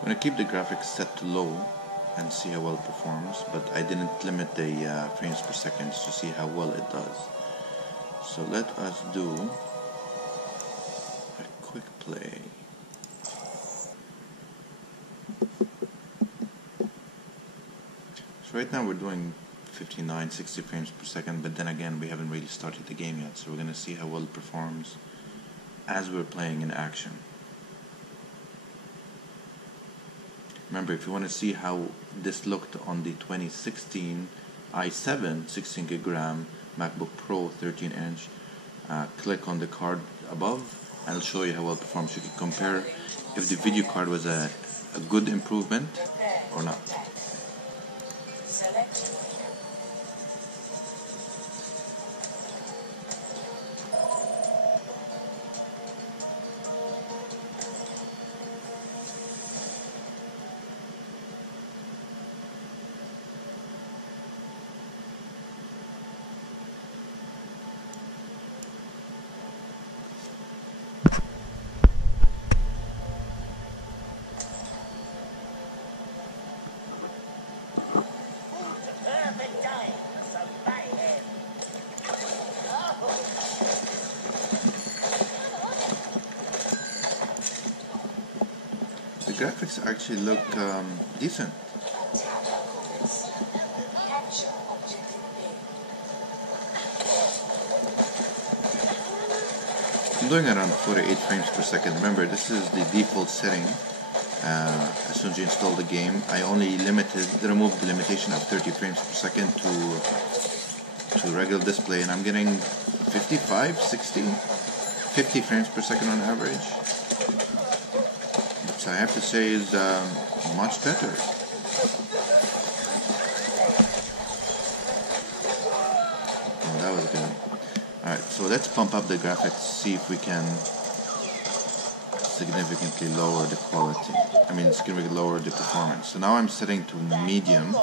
I'm going to keep the graphics set to low and see how well it performs, but I didn't limit the frames per second to see how well it does. So let us do a quick play. So right now we're doing 59, 60 frames per second, but then again we haven't really started the game yet, so we're going to see how well it performs as we're playing in action. Remember, if you want to see how this looked on the 2016 i7 16 gig RAM MacBook Pro 13 inch, click on the card above and it'll show you how well it performs. You can compare if the video card was a good improvement or not. The graphics actually look decent. I'm doing around 48 frames per second. Remember, this is the default setting. As soon as you install the game, I only removed the limitation of 30 frames per second to regular display, and I'm getting 55, 60, 50 frames per second on average. Which I have to say is much better. Oh, that was good. Alright, so let's pump up the graphics, see if we can significantly lower the quality. I mean, significantly lower the performance. So now I'm setting to medium.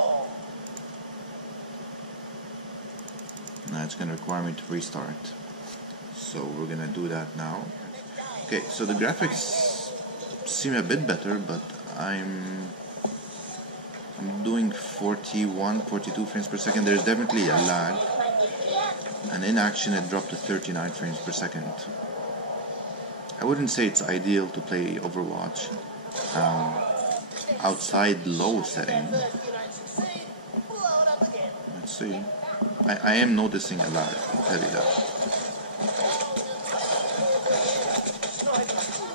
Now it's going to require me to restart. So we're going to do that now. Okay, so the graphics seem a bit better, but I'm doing 41, 42 frames per second. There's definitely a lag. And in action it dropped to 39 frames per second. I wouldn't say it's ideal to play Overwatch outside low setting. Let's see. I am noticing a lag, I'll tell you that.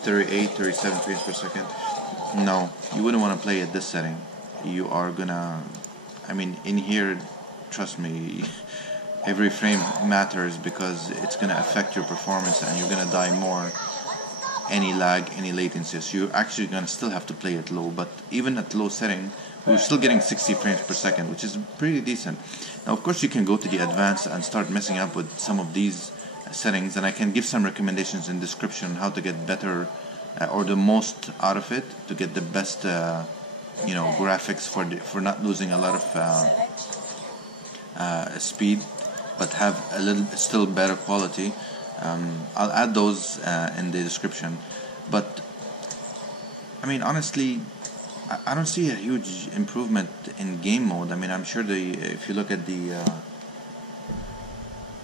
38, 37 frames per second. No, you wouldn't want to play at this setting. You are gonna, I mean, in here, trust me, every frame matters because it's gonna affect your performance and you're gonna die more. Any lag, any latency. So you're actually gonna still have to play it low, but even at low setting, we're still getting 60 frames per second, which is pretty decent. Now, of course, you can go to the advanced and start messing up with some of these settings, and I can give some recommendations in description how to get better or the most out of it to get the best, you know, graphics for not losing a lot of speed, but have a little still better quality. I'll add those in the description. But I mean, honestly, I don't see a huge improvement in game mode. I mean, I'm sure if you look at the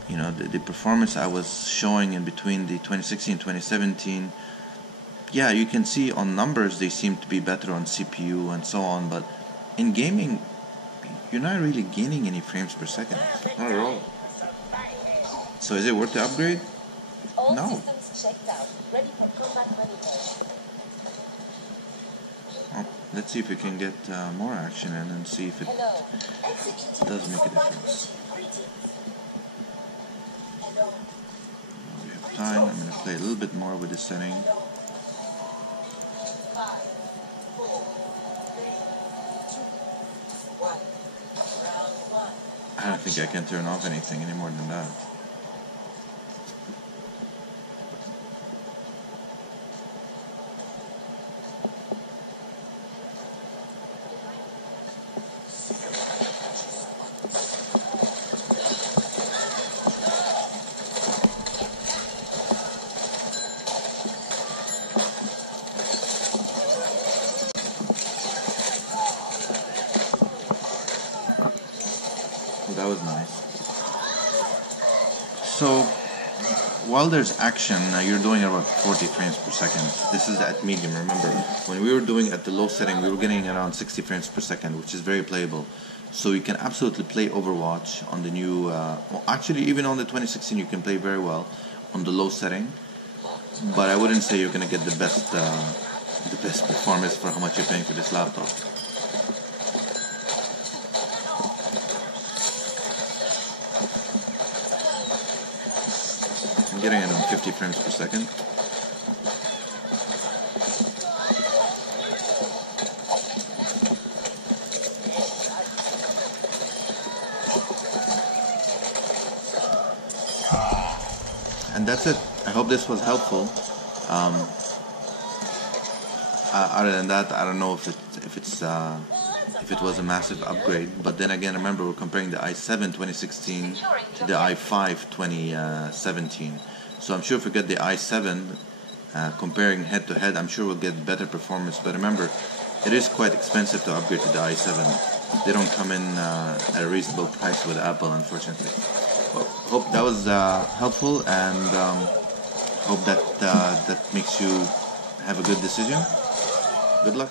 you know, the performance I was showing in between the 2016 and 2017, yeah, you can see on numbers they seem to be better on CPU and so on, but in gaming you're not really gaining any frames per second, not at all. So is it worth the upgrade? No. Well, let's see if we can get more action in and see if it does make a difference. We have time. I'm going to play a little bit more with this setting. I don't think I can turn off anything any more than that. that was nice. So while there's action, you're doing about 40 frames per second. This is at medium. Remember, when we were doing at the low setting, we were getting around 60 frames per second, which is very playable. So you can absolutely play Overwatch on the new, well, actually even on the 2016 you can play very well on the low setting. But I wouldn't say you're gonna get the best performance for how much you're paying for this laptop. I'm getting it on 50 frames per second. And that's it. I hope this was helpful. Other than that, I don't know if it was a massive upgrade. But then again, remember, we're comparing the i7 2016 to the i5 2017. So I'm sure if we get the i7, comparing head to head, I'm sure we'll get better performance. But remember, it is quite expensive to upgrade to the i7. They don't come in at a reasonable price with Apple, unfortunately. Well, hope that was helpful, and hope that makes you have a good decision. Good luck.